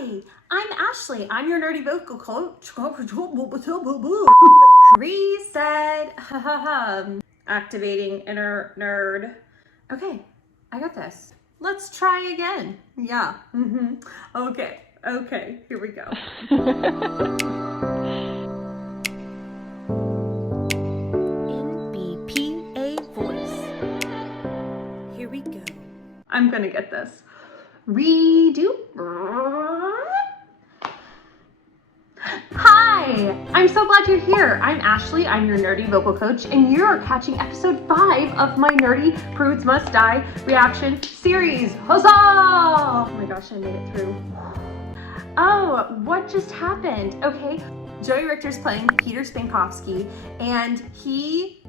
Hi, I'm Ashley. I'm your nerdy vocal coach. Reset. Activating inner nerd. Okay, I got this. Let's try again. Yeah. Okay, here we go. In BPA voice. Here we go. I'm gonna get this. Redo. Hi, I'm so glad you're here. I'm Ashley, I'm your nerdy vocal coach, and you're catching episode 5 of my nerdy Prudes Must Die reaction series. Huzzah! Oh my gosh, I made it through. Oh, what just happened? Okay, Joey Richter's playing Peter Spankowski, and he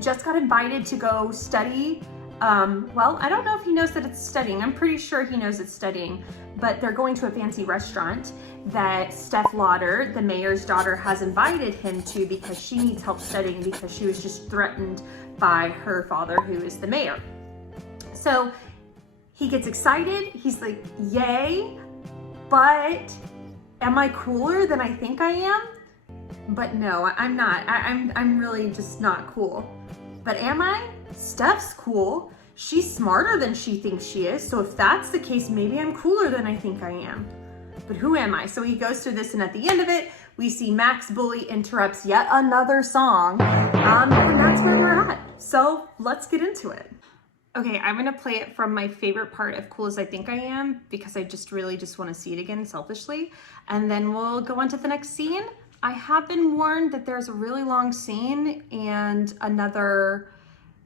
just got invited to go study. Well, I don't know if he knows that it's studying. I'm pretty sure he knows it's studying, but they're going to a fancy restaurant that Steph Lauder, the mayor's daughter, has invited him to because she needs help studying because she was just threatened by her father, who is the mayor. So he gets excited. He's like, yay, but am I cooler than I think I am? But no, I'm not. I'm really just not cool. But am I? Steph's cool. She's smarter than she thinks she is. So if that's the case, maybe I'm cooler than I think I am. But who am I? So he goes through this, and at the end of it, we see Max Bully interrupts yet another song. And that's where we're at. So let's get into it. Okay, I'm gonna play it from my favorite part of Cool As I Think I Am, because I really just wanna see it again selfishly. And then we'll go on to the next scene. I have been warned that there's a really long scene and another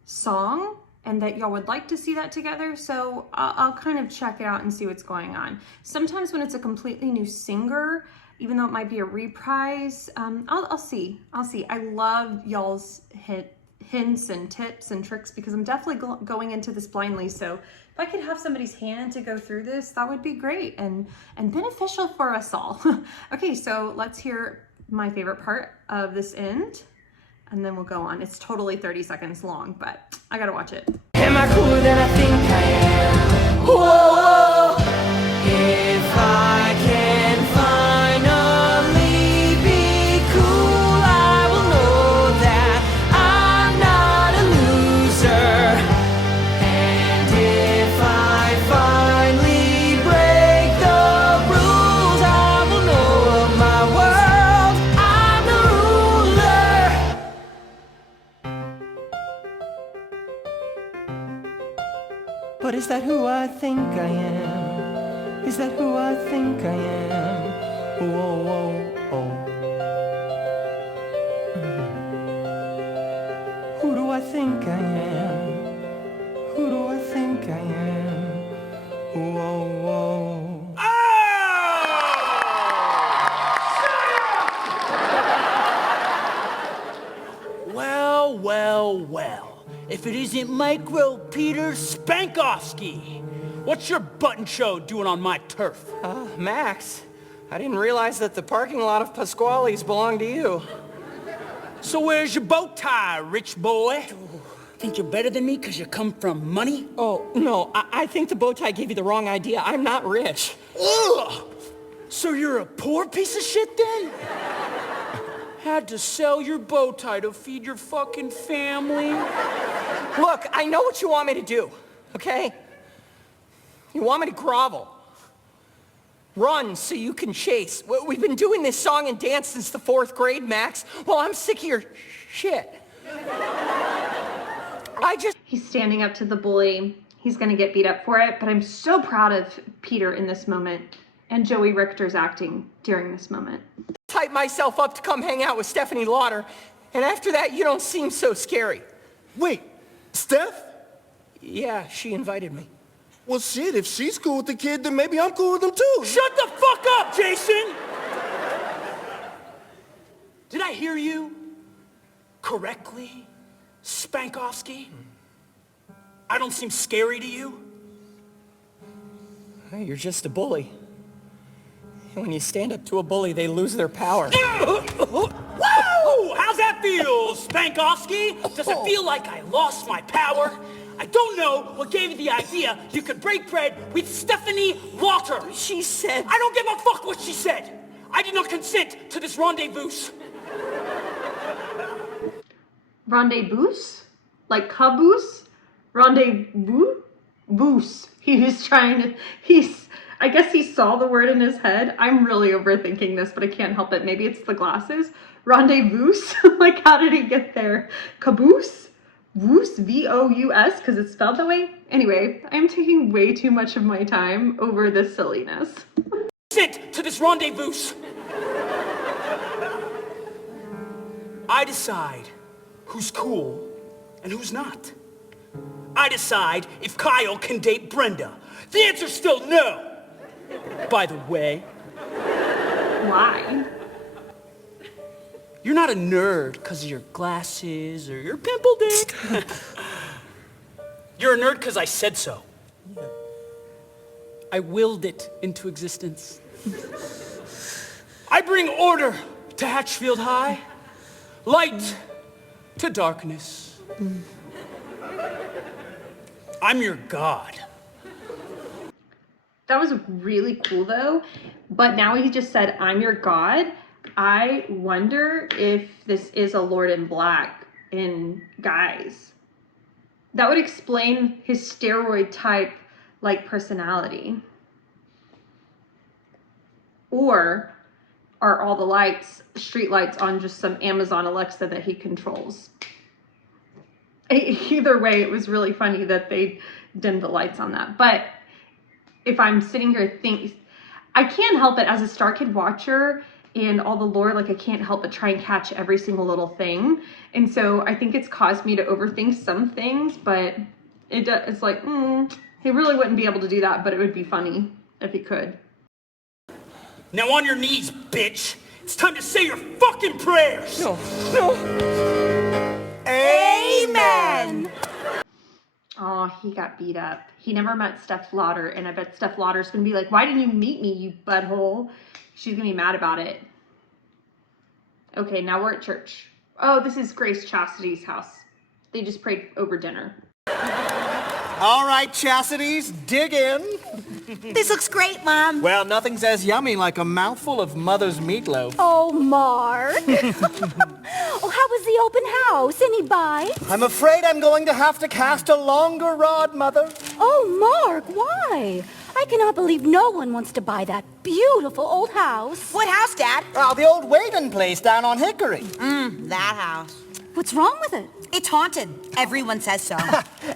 song, and that y'all would like to see that together, so I'll kind of check it out and see what's going on. Sometimes when it's a completely new singer, even though it might be a reprise, I'll see. I love y'all's hints and tips and tricks, because I'm definitely going into this blindly, so if I could have somebody's hand to go through this, that would be great and beneficial for us all. Okay, so let's hear my favorite part of this end, and then we'll go on. It's totally 30 seconds long, but I gotta watch it. Am I cooler than I think I am? Whoa, if I can finally be cool, I will know that I'm not a loser. And if I finally break the rules, I will know of my world, I'm the ruler. But is that who I think I am? Is that who I think I am? Whoa, whoa, oh. Who do I think I am? Who do I think I am? Whoa, whoa. Well. If it isn't Micro Peter Spankowski, what's your button show doing on my turf? Max, I didn't realize that the parking lot of Pasquale's belonged to you. So where's your bow tie, rich boy? Think you're better than me because you come from money? Oh, no, I think the bow tie gave you the wrong idea. I'm not rich. Ugh! So you're a poor piece of shit then? Had to sell your bow tie to feed your fucking family? Look, I know what you want me to do, okay? You want me to grovel. Run so you can chase. We've been doing this song and dance since the 4th grade, Max. Well, I'm sick of your shit. He's standing up to the bully. He's gonna get beat up for it, but I'm so proud of Peter in this moment, and Joey Richter's acting during this moment. Type myself up to come hang out with Stephanie Lauder, and after that, you don't seem so scary. Wait, Steph? Yeah, she invited me. Well, shit, if she's cool with the kid, then maybe I'm cool with him too. Shut the fuck up, Jason! Did I hear you correctly, Spankowski? I don't seem scary to you? Hey, you're just a bully. And when you stand up to a bully, they lose their power. Woo! How's that feel, Spankowski? Does it feel like I lost my power? I don't know what gave you the idea you could break bread with Stephanie Walter. She said... I don't give a fuck what she said. I did not consent to this rendezvous. Rendezvous? Like caboose? Rendezvous? Boos. He was trying to, I guess he saw the word in his head. I'm really overthinking this, but I can't help it. Maybe it's the glasses. Rendezvous? Like, how did he get there? Caboose? Voos? V-O-U-S? Because it's spelled that way? Anyway, I'm taking way too much of my time over this silliness. Consent to this rendezvous. I decide who's cool and who's not. I decide if Kyle can date Brenda. The answer's still no. By the way. Why? You're not a nerd because of your glasses or your pimple dick. You're a nerd because I said so. I willed it into existence. I bring order to Hatchfield High, light to darkness. I'm your god. That was really cool though, but now he just said, I'm your god. I wonder if this is a Lord in Black in guise. That would explain his steroid type like personality. Or are all the lights, street lights on just some Amazon Alexa that he controls? Either way, it was really funny that they dimmed the lights on that. But if I'm sitting here thinking, I can't help it as a Starkid watcher and all the lore, like I can't help but try and catch every single little thing. And so I think it's caused me to overthink some things, but it's like, he really wouldn't be able to do that, but it would be funny if he could. Now on your knees, bitch. It's time to say your fucking prayers. No. Amen. Oh, he got beat up. He never met Steph Lauder, and I bet Steph Lauder's gonna be like, why didn't you meet me, you butthole? She's gonna be mad about it. Okay, now we're at church. Oh, this is Grace Chastity's house. They just prayed over dinner. All right, Chastities, dig in. This looks great, Mom. Well, nothing says yummy like a mouthful of Mother's meatloaf. Oh, Mark. Oh, how was the open house? Any bites? I'm afraid I'm going to have to cast a longer rod, Mother. Oh, Mark, why? I cannot believe no one wants to buy that beautiful old house. What house, Dad? The old Whedon place down on Hickory. That house. What's wrong with it? It's haunted. Everyone says so.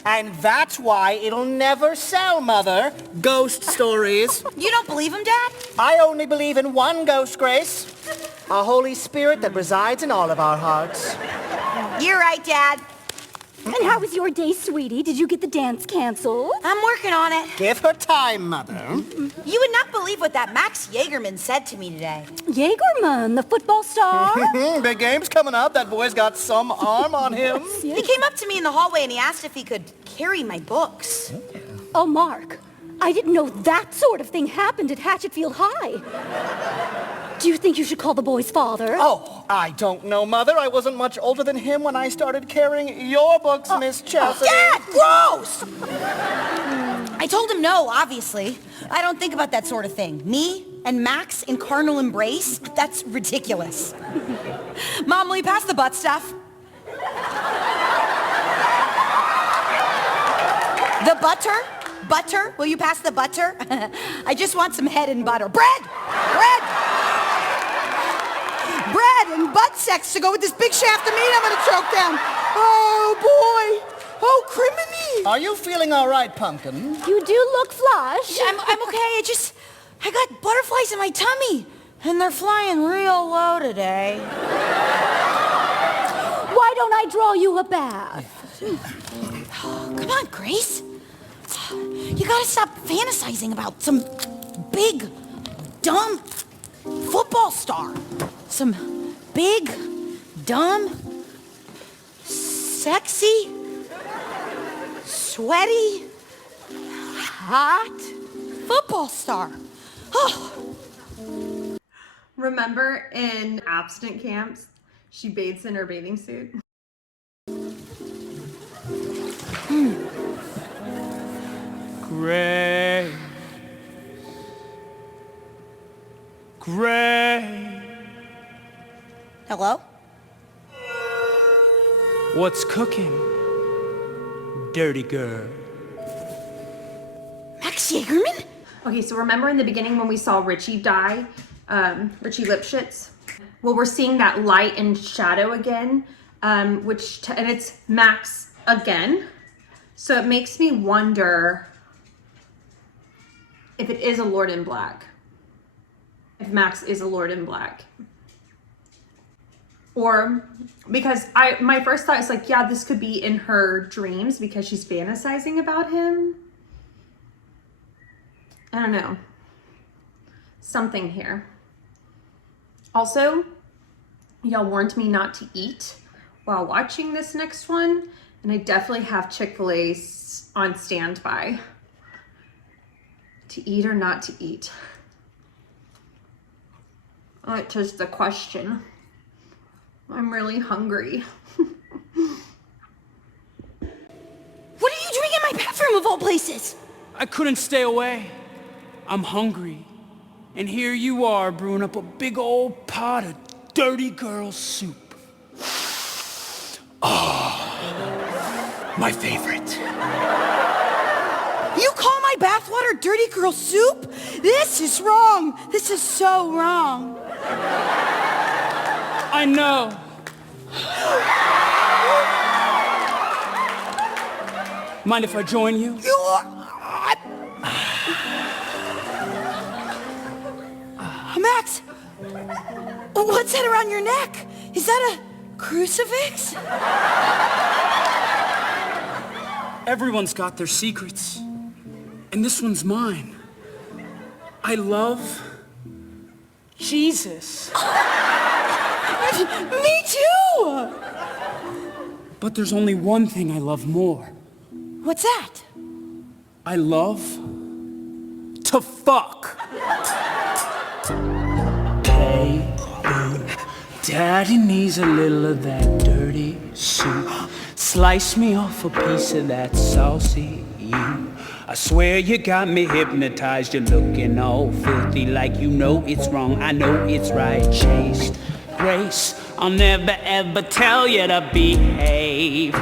And that's why it'll never sell, Mother. Ghost stories. You don't believe him, Dad? I only believe in one ghost, Grace. A Holy Spirit that resides in all of our hearts. You're right, Dad. And how was your day, sweetie? Did you get the dance canceled? I'm working on it. Give her time, Mother. You would not believe what that Max Jaegerman said to me today. Jaegerman, the football star? Big game's coming up. That boy's got some arm on him. He came up to me in the hallway and he asked if he could carry my books. Oh, Mark, I didn't know that sort of thing happened at Hatchetfield High. Do you think you should call the boy's father? Oh, I don't know, Mother. I wasn't much older than him when I started carrying your books, Miss Chastity. Dad, gross! I told him no, obviously. I don't think about that sort of thing. Me and Max in carnal embrace? That's ridiculous. Mom, will you pass the butt stuff? The butter? Butter? Will you pass the butter? I just want some head and butter. Bread! Bread and butt sex to go with this big shaft of meat I'm gonna choke down. Oh, boy. Oh, criminy. Are you feeling all right, Pumpkin? You do look flush. I'm okay. I got butterflies in my tummy, and they're flying real low today. Why don't I draw you a bath? Come on, Grace. You gotta stop fantasizing about some big, dumb football star. Some big, dumb, sexy, sweaty, hot football star. Oh. Remember in abstinent camps, she bathes in her bathing suit? Grace. Grace. Hello? What's cooking, dirty girl? Max Jagerman? Okay, so remember in the beginning when we saw Richie die, Richie Lipschitz? Well, we're seeing that light and shadow again, and it's Max again. So it makes me wonder if it is a Lord in Black. If Max is a Lord in Black. Or, because my first thought is like, yeah, this could be in her dreams because she's fantasizing about him. I don't know. Something here. Also, y'all warned me not to eat while watching this next one, and I definitely have Chick-fil-A on standby. To eat or not to eat? It's just the question. I'm really hungry. What are you doing in my bathroom of all places? I couldn't stay away. I'm hungry. And here you are brewing up a big old pot of dirty girl soup. Oh, my favorite. You call my bathwater dirty girl soup? This is wrong. This is so wrong. I know. Mind if I join you? Max, what's that around your neck? Is that a crucifix? Everyone's got their secrets. And this one's mine. I love Jesus. Me too! But there's only one thing I love more. What's that? I love to fuck. Hey, boo, Daddy needs a little of that dirty soup. Slice me off a piece of that saucy you. I swear you got me hypnotized. You're looking all filthy like you know it's wrong. I know it's right. Chaste grace, I'll never ever tell you to behave.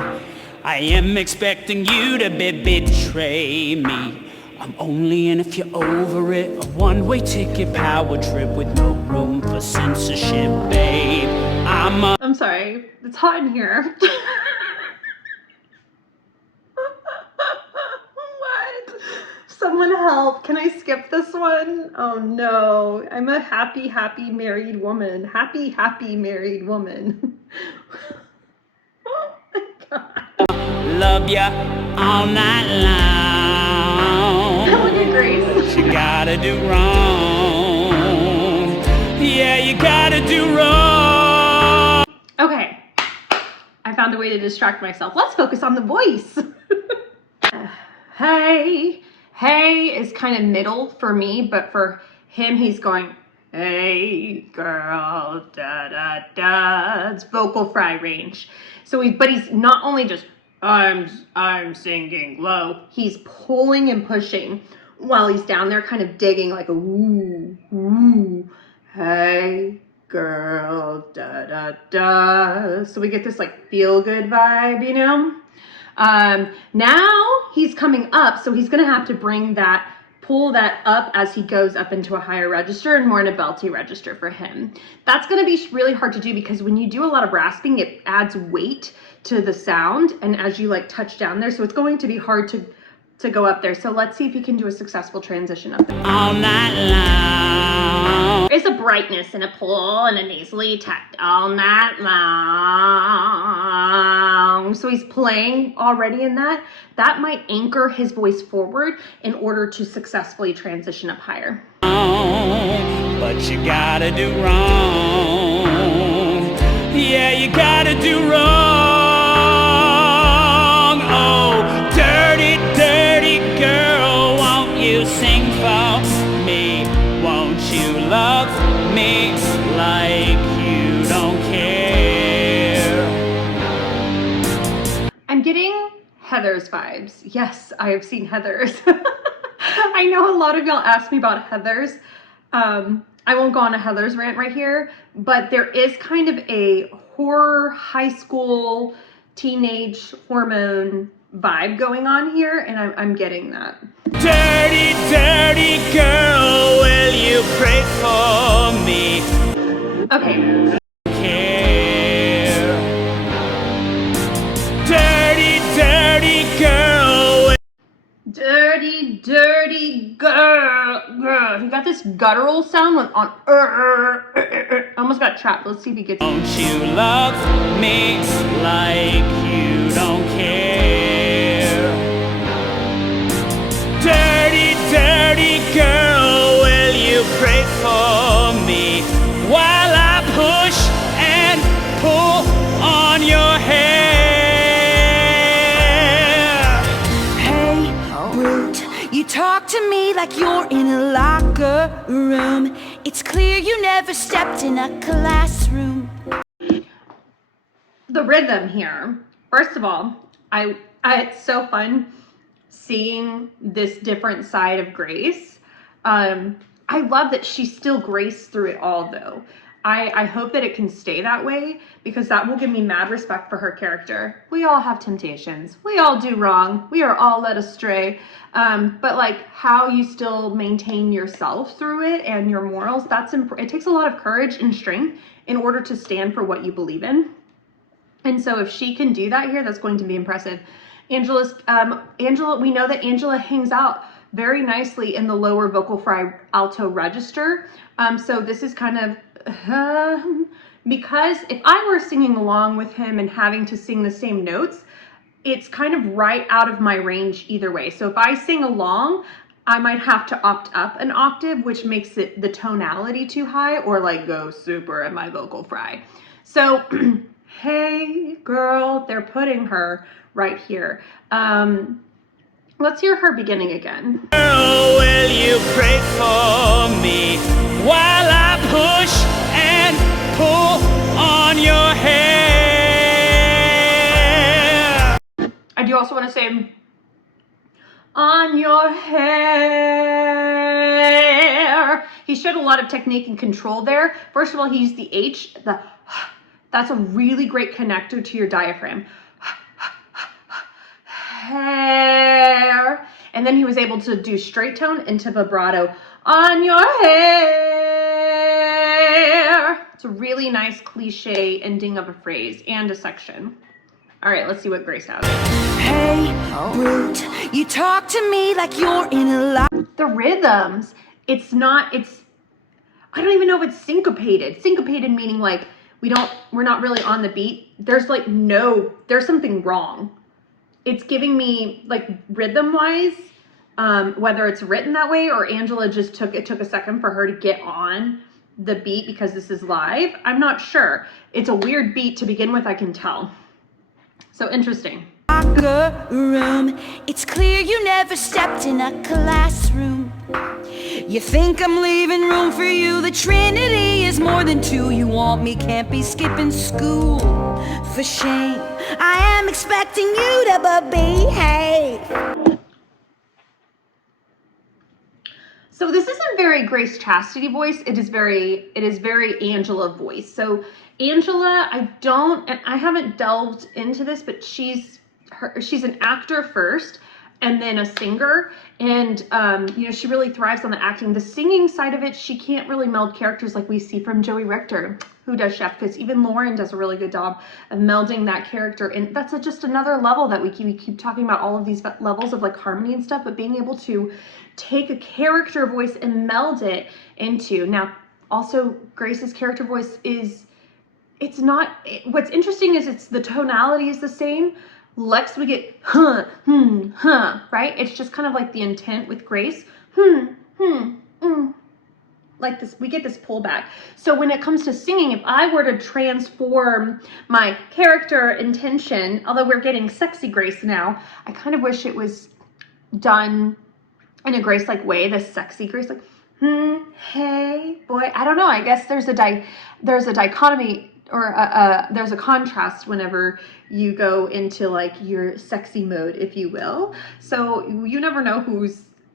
I am expecting you to betray me. I'm only in if you're over it. A one-way ticket power trip with no room for censorship, babe. I'm sorry, it's hot in here. What? Someone help. Can I skip this one? Oh no. I'm a happy, happy married woman. Happy, happy married woman. Oh my God. Love ya all night long. Look at Grace. What you gotta do wrong. Yeah, you gotta do wrong. Okay. I found a way to distract myself. Let's focus on the voice. Hey. Hey is kind of middle for me, but for him, he's going, hey, girl, da, da, da. It's vocal fry range. So but he's not only just, I'm singing low. He's pulling and pushing while he's down there kind of digging like a ooh, ooh, hey, girl, da, da, da. So we get this like feel good vibe, you know? Now he's coming up, so he's gonna have to pull that up as he goes up into a higher register and more in a belty register for him. That's gonna be really hard to do because when you do a lot of rasping, it adds weight to the sound and as you like touch down there, so it's going to be hard to go up there. So let's see if he can do a successful transition up there. All night long. There's a brightness and a pull and a nasally tact all night long. So he's playing already in that. That might anchor his voice forward in order to successfully transition up higher. But you gotta do wrong. Yeah, you gotta do wrong. Oh, dirty, dirty girl, won't you sing for me? Won't you love me like you don't care? I'm getting Heather's vibes. Yes, I have seen Heather's. I know a lot of y'all asked me about Heather's. I won't go on a Heather's rant right here, but there is kind of a horror high school teenage hormone vibe going on here, and I'm getting that. Dirty, dirty girl, will you pray for me? Okay, Care. Dirty, dirty girl. dirty, dirty girl. He got this guttural sound on. I almost got trapped. Let's see if he gets. Don't you love me like you don't care? Dirty, dirty girl, will you pray for me while I push and pull on your hair? Hey, brute, you talk to me like you're in a locker room. It's clear you never stepped in a classroom. The rhythm here. First of all, it's so fun seeing this different side of Grace. I love that she's still Grace through it all, though. I hope that it can stay that way, because that will give me mad respect for her character. We all have temptations. We all do wrong. We are all led astray. But like how you still maintain yourself through it and your morals, it takes a lot of courage and strength in order to stand for what you believe in. And so if she can do that here, that's going to be impressive. Angela, we know that Angela hangs out very nicely in the lower vocal fry alto register. So this is kind of, because if I were singing along with him and having to sing the same notes, it's kind of right out of my range either way. So if I sing along, I might have to opt up an octave, which makes it the tonality too high, or like go super in my vocal fry. So, hey girl, they're putting her right here. Let's hear her beginning again. Girl, will you pray for me while I push and pull on your hair? I do also want to say, on your hair. He showed a lot of technique and control there. First of all, he used the H, that's a really great connector to your diaphragm. Hair. And then he was able to do straight tone into vibrato. On your hair. It's a really nice cliche ending of a phrase and a section. All right, let's see what Grace has. Hey, brute, you talk to me like you're in a locker. The rhythms, I don't even know if it's syncopated. Syncopated meaning like we're not really on the beat. There's something wrong. It's giving me like rhythm wise, whether it's written that way or Angela just took a second for her to get on the beat because this is live. I'm not sure. It's a weird beat to begin with, I can tell. So interesting. Room. It's clear you never stepped in a classroom. You think I'm leaving room for you. The Trinity is more than two. You want me, can't be skipping school. For shame, I am expecting you to behave. So this isn't very Grace Chastity voice. It is very Angela voice. So Angela, I haven't delved into this, but she's an actor first and then a singer. And, she really thrives on the acting. The singing side of it, she can't really meld characters like we see from Joey Richter, who does Chef Kiss. Even Lauren does a really good job of melding that character. And that's just another level that we keep talking about, all of these levels of like harmony and stuff, but being able to take a character voice and meld it into. Now, also Grace's character voice what's interesting is the tonality is the same. Lex, we get right? It's just kind of like the intent with Grace. Like this, we get this pullback. So when it comes to singing, if I were to transform my character intention, although we're getting sexy Grace now, I kind of wish it was done in a Grace-like way, this sexy Grace, like, hey, boy. I don't know. I guess there's a dichotomy, or there's a contrast whenever you go into like your sexy mode, if you will. So you never know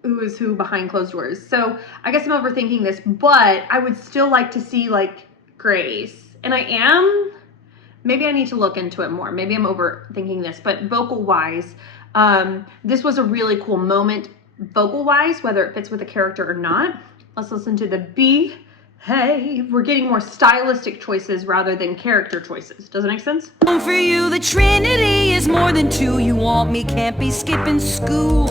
who is who behind closed doors. So I guess I'm overthinking this, but I would still like to see like Grace. And I am, maybe I need to look into it more. Maybe I'm overthinking this, but vocal wise, this was a really cool moment vocal wise, whether it fits with the character or not. Let's listen to the Behave. We're getting more stylistic choices rather than character choices. Does it make sense? For you, the Trinity is more than two. You want me, can't be skipping school.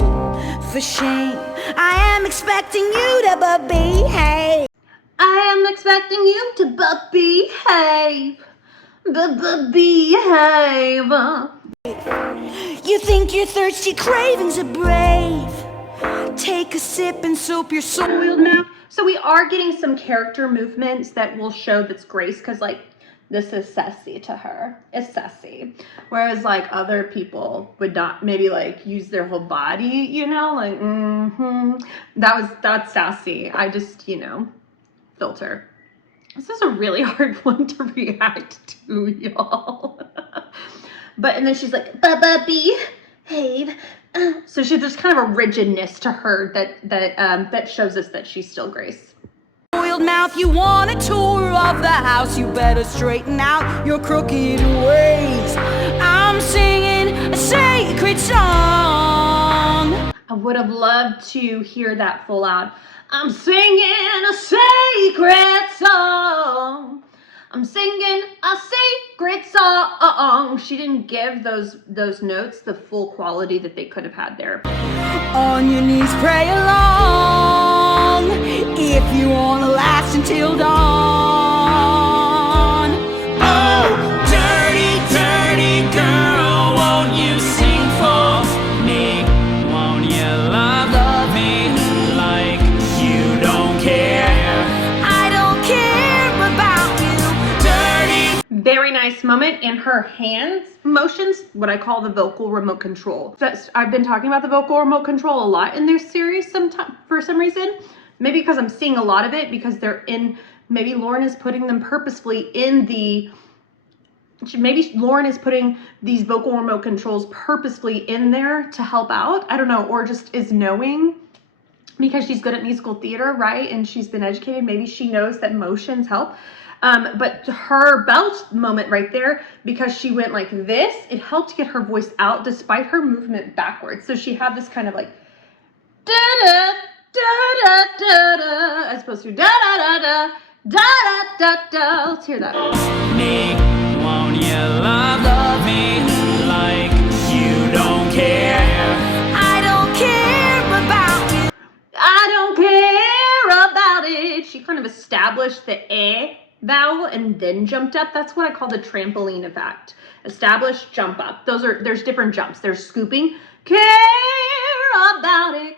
For shame, I am expecting you to behave. I am expecting you to behave. Behave. You think your thirsty cravings are brave. Take a sip and soap your soiled mouth. So we are getting some character movements that will show that's Grace, because like this is sassy to her. It's sassy. Whereas like other people would not maybe like use their whole body, you know, like that's sassy. I just, you know, filter. This is a really hard one to react to, y'all. But and then she's like, behave. So there's kind of a rigidness to her that shows us that she's still Grace. Soiled mouth, you want a tour of the house? You better straighten out your crooked ways. I'm singing a sacred song. I would have loved to hear that full out. I'm singing a sacred song. I'm singing a secret song. She didn't give those notes the full quality that they could have had there. On your knees, pray along if you want to last until dawn. Oh, dirty, dirty girl, won't you sing for me? Won't you love me like you don't care? I don't care about you. Dirty. Very nice moment in her hands motions, what I call the vocal remote control. I've been talking about the vocal remote control a lot in this series for some reason. Maybe because I'm seeing a lot of it because they're in, maybe Lauren is putting them purposefully in the, maybe Lauren is putting these vocal remote controls purposefully in there to help out. I don't know, or just is knowing because she's good at musical theater, right? And she's been educated. Maybe she knows that motions help. But her belt moment right there, because she went like this, it helped get her voice out despite her movement backwards. So she had this kind of like da-da, da-da, da-da, as opposed to da-da-da-da, da-da-da-da. Let's hear that. Me, won't you love me like you don't care? I don't care about you. I don't care about it. She kind of established the vowel and then jumped up. That's what I call the trampoline effect. Establish, jump up. There's different jumps. There's scooping, care about it,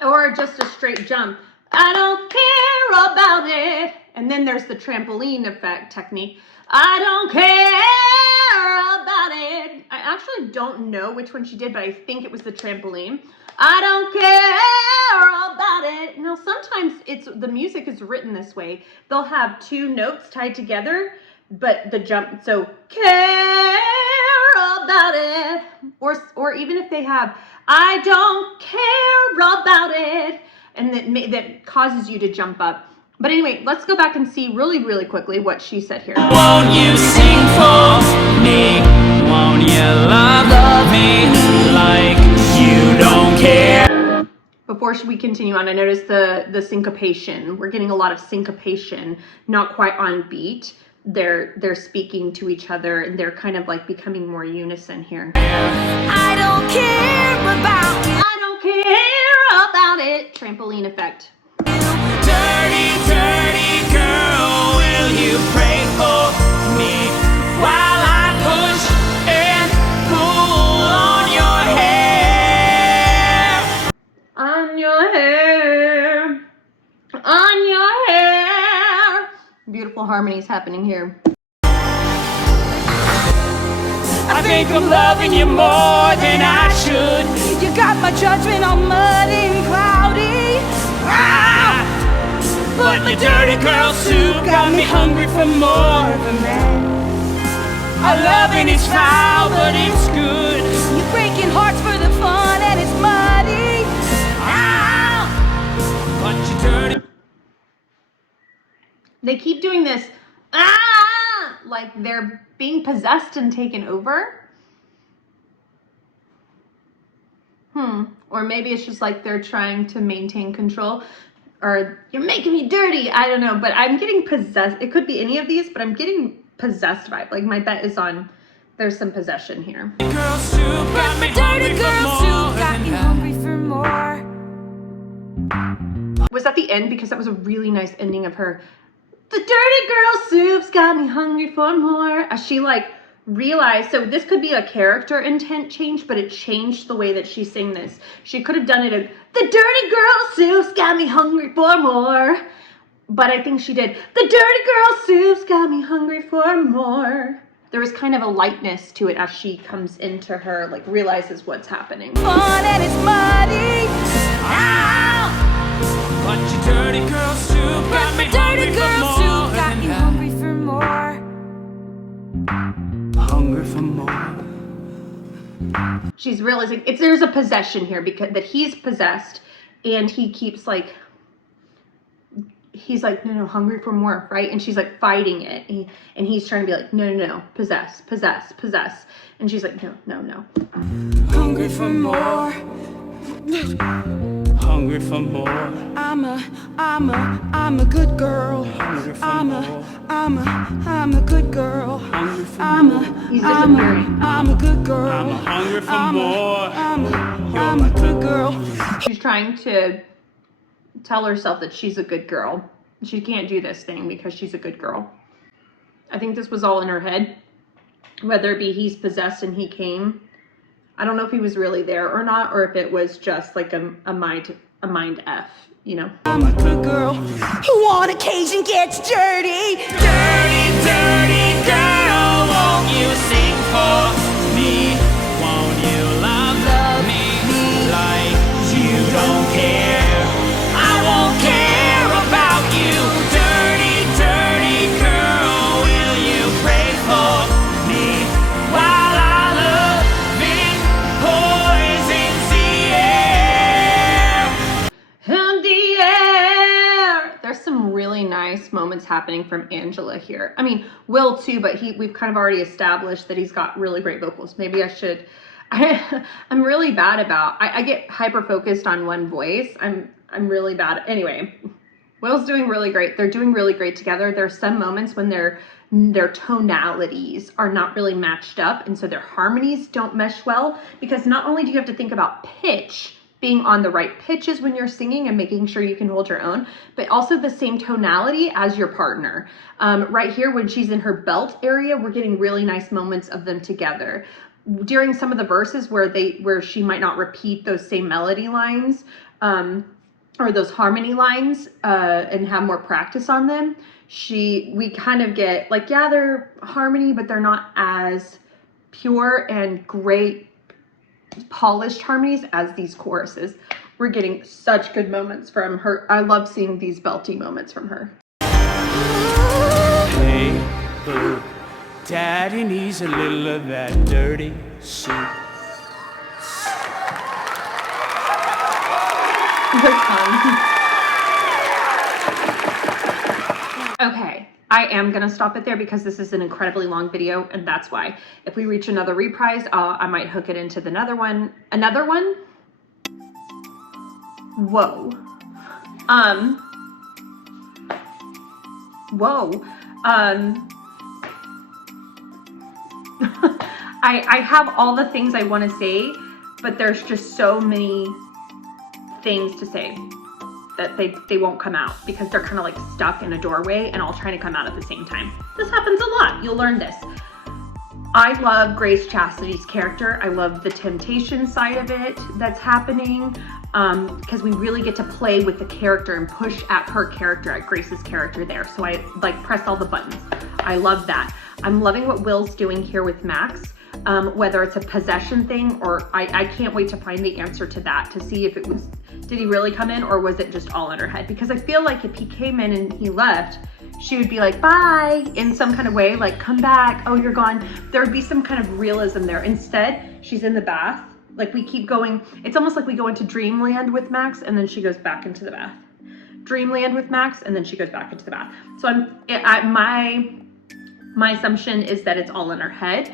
or just a straight jump. I don't care about it. And then there's the trampoline effect technique. I don't care about it. I actually don't know which one she did, but I think it was the trampoline. I don't care about it. Now, sometimes the music is written this way. They'll have two notes tied together, but the jump, so care about it. Or even if they have, I don't care about it, and that causes you to jump up. But anyway, let's go back and see really, really quickly what she said here. Won't you sing for me? Won't you love me like you don't care? Before we continue on, I noticed the syncopation. We're getting a lot of syncopation, not quite on beat. They're speaking to each other and they're kind of like becoming more unison here. I don't care about you. I don't care about it. Trampoline effect. Dirty, dirty girl, will you pray for me while I push and pull on your hair? On your hair. On your hair. Beautiful harmonies happening here. I think I'm loving you more than I should. You got my judgment all muddy and cloudy. Ah! But the dirty girl soup got me hungry for more of a man. Our loving is foul, but it's good. You breaking hearts for the fun, and it's muddy. But you dirty. They keep doing this, like they're being possessed and taken over. Or maybe it's just like they're trying to maintain control. Or you're making me dirty. I don't know, but I'm getting possessed. It could be any of these, but I'm getting possessed vibe. Like my bet is on there's some possession here. Girl soup got me hungry Dirty for girl more soup got than me that. hungry for more. Was that the end? Because that was a really nice ending of her. The dirty girl soup's got me hungry for more. As she like realized, so this could be a character intent change, but it changed the way that she sang this. She could have done it a, the dirty girl soup's got me hungry for more. But I think she did, the dirty girl soup's got me hungry for more. There was kind of a lightness to it as she comes into her, like realizes what's happening. Fun, and it's muddy. But you dirty girl soup got me Dirty hungry for girl more soup got than me that. hungry for more. Hungry for more. She's realizing there's a possession here because that he's possessed, and he keeps like, he's like, no, hungry for more, right? And she's like fighting it, and he's trying to be like, no, possess, and she's like, no. Hungry for more. Hungry for more. I'm a good girl. Hungry for I'm more. a good girl. Hungry for I'm He's disappearing. a good girl. I'm hungry for more. I'm a good girl. She's trying to tell herself that she's a good girl. She can't do this thing because she's a good girl. I think this was all in her head. Whether it be he's possessed and he came. I don't know if he was really there or not, or if it was just like a mind F, you know? I'm a good girl who on occasion gets dirty. Dirty, dirty girl, won't you sing for me? Won't you love me like you don't care? I won't care about you. Dirty, dirty girl, will you pray for me while I love it poisons the air? In the air. There's some really nice moments happening from Angela here. I mean, Will too, but we've kind of already established that he's got really great vocals. Maybe I'm really bad about, I get hyper focused on one voice. I'm really bad. Anyway, Will's doing really great. They're doing really great together. There's some moments when their tonalities are not really matched up, and so their harmonies don't mesh well, because not only do you have to think about pitch, being on the right pitches when you're singing and making sure you can hold your own, but also the same tonality as your partner. Right here, when she's in her belt area, we're getting really nice moments of them together. During some of the verses where she might not repeat those same melody lines, or those harmony lines, and have more practice on them, we kind of get like, yeah, they're harmony, but they're not as pure and great polished harmonies as these choruses. We're getting such good moments from her. I love seeing these belty moments from her. Hey, boo, Daddy needs a little of that dirty soup. Okay, I am gonna stop it there because this is an incredibly long video, and that's why. If we reach another reprise, I might hook it into the another one. Whoa. I have all the things I want to say, but there's just so many things to say that they won't come out because they're kind of like stuck in a doorway and all trying to come out at the same time. This happens a lot. You'll learn this. I love Grace Chastity's character. I love the temptation side of it that's happening, because we really get to play with the character and push at her character, at Grace's character there. So I like press all the buttons. I love that. I'm loving what Will's doing here with Max. whether it's a possession thing or I can't wait to find the answer to that, to see if it was, did he really come in or was it just all in her head? Because I feel like if he came in and he left, she would be like, bye, in some kind of way, like, come back, oh, you're gone. There would be some kind of realism there. Instead, she's in the bath. Like, we keep going. It's almost like we go into dreamland with Max and then she goes back into the bath. Dreamland with Max and then she goes back into the bath. So my assumption is that it's all in her head.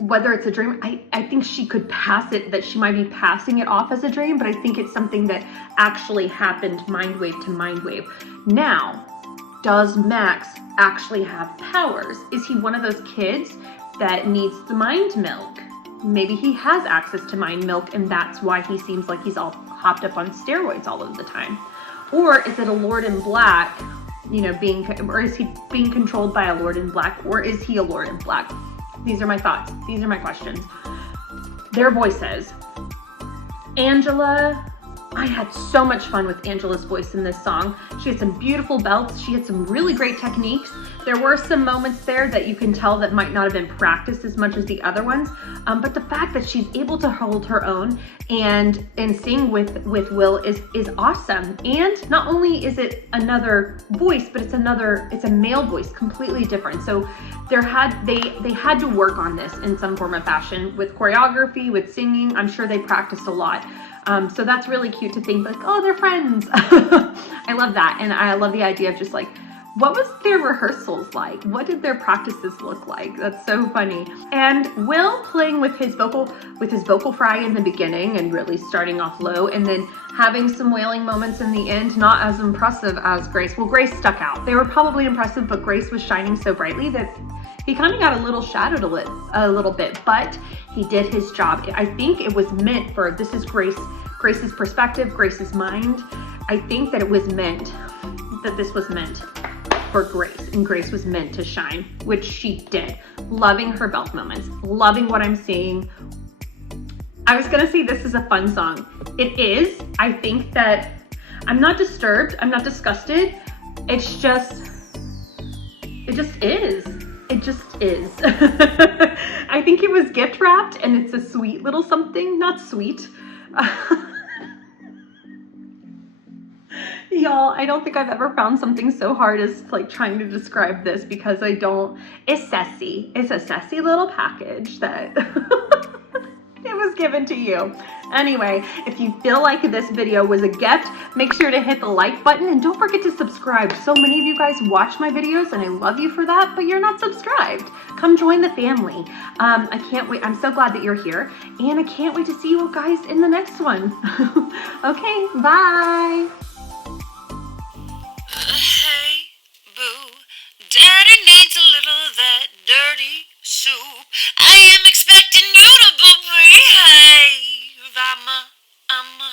Whether it's a dream, I think she could pass it, that she might be passing it off as a dream, but I think it's something that actually happened mind wave to mind wave. Now, does Max actually have powers? Is he one of those kids that needs the mind milk? Maybe he has access to mind milk and that's why he seems like he's all hopped up on steroids all of the time. Or is it a Lord in Black, you know, or is he being controlled by a Lord in Black, or is he a Lord in Black? These are my thoughts. These are my questions. Their voices. Angela, I had so much fun with Angela's voice in this song. She had some beautiful belts. She had some really great techniques. There were some moments there that you can tell that might not have been practiced as much as the other ones. But the fact that she's able to hold her own and sing with Will is awesome. And not only is it another voice, but it's a male voice, completely different. So they had to work on this in some form of fashion with choreography, with singing. I'm sure they practiced a lot. So that's really cute to think like, oh, they're friends. I love that. And I love the idea of just like, what was their rehearsals like? What did their practices look like? That's so funny. And Will playing with his vocal fry in the beginning and really starting off low and then having some wailing moments in the end, not as impressive as Grace. Well, Grace stuck out. They were probably impressive, but Grace was shining so brightly that he kind of got a little shadowed a little bit, but he did his job. I think it was meant for, this is Grace's perspective, Grace's mind. I think that it was meant, that this was meant for Grace, and Grace was meant to shine, which she did. Loving her belt moments, loving what I'm seeing. I was gonna say this is a fun song. It is. I think that I'm not disturbed, I'm not disgusted. It just is. It just is. I think it was gift wrapped and it's a sweet little something, not sweet. Y'all, I don't think I've ever found something so hard as like trying to describe this because it's sassy. It's a sassy little package that it was given to you. Anyway, if you feel like this video was a gift, make sure to hit the like button and don't forget to subscribe. So many of you guys watch my videos and I love you for that, but you're not subscribed. Come join the family. I can't wait. I'm so glad that you're here and I can't wait to see you guys in the next one. Okay, bye. Hey, boo, Daddy needs a little of that dirty soup. I am expecting you to behave. I'm a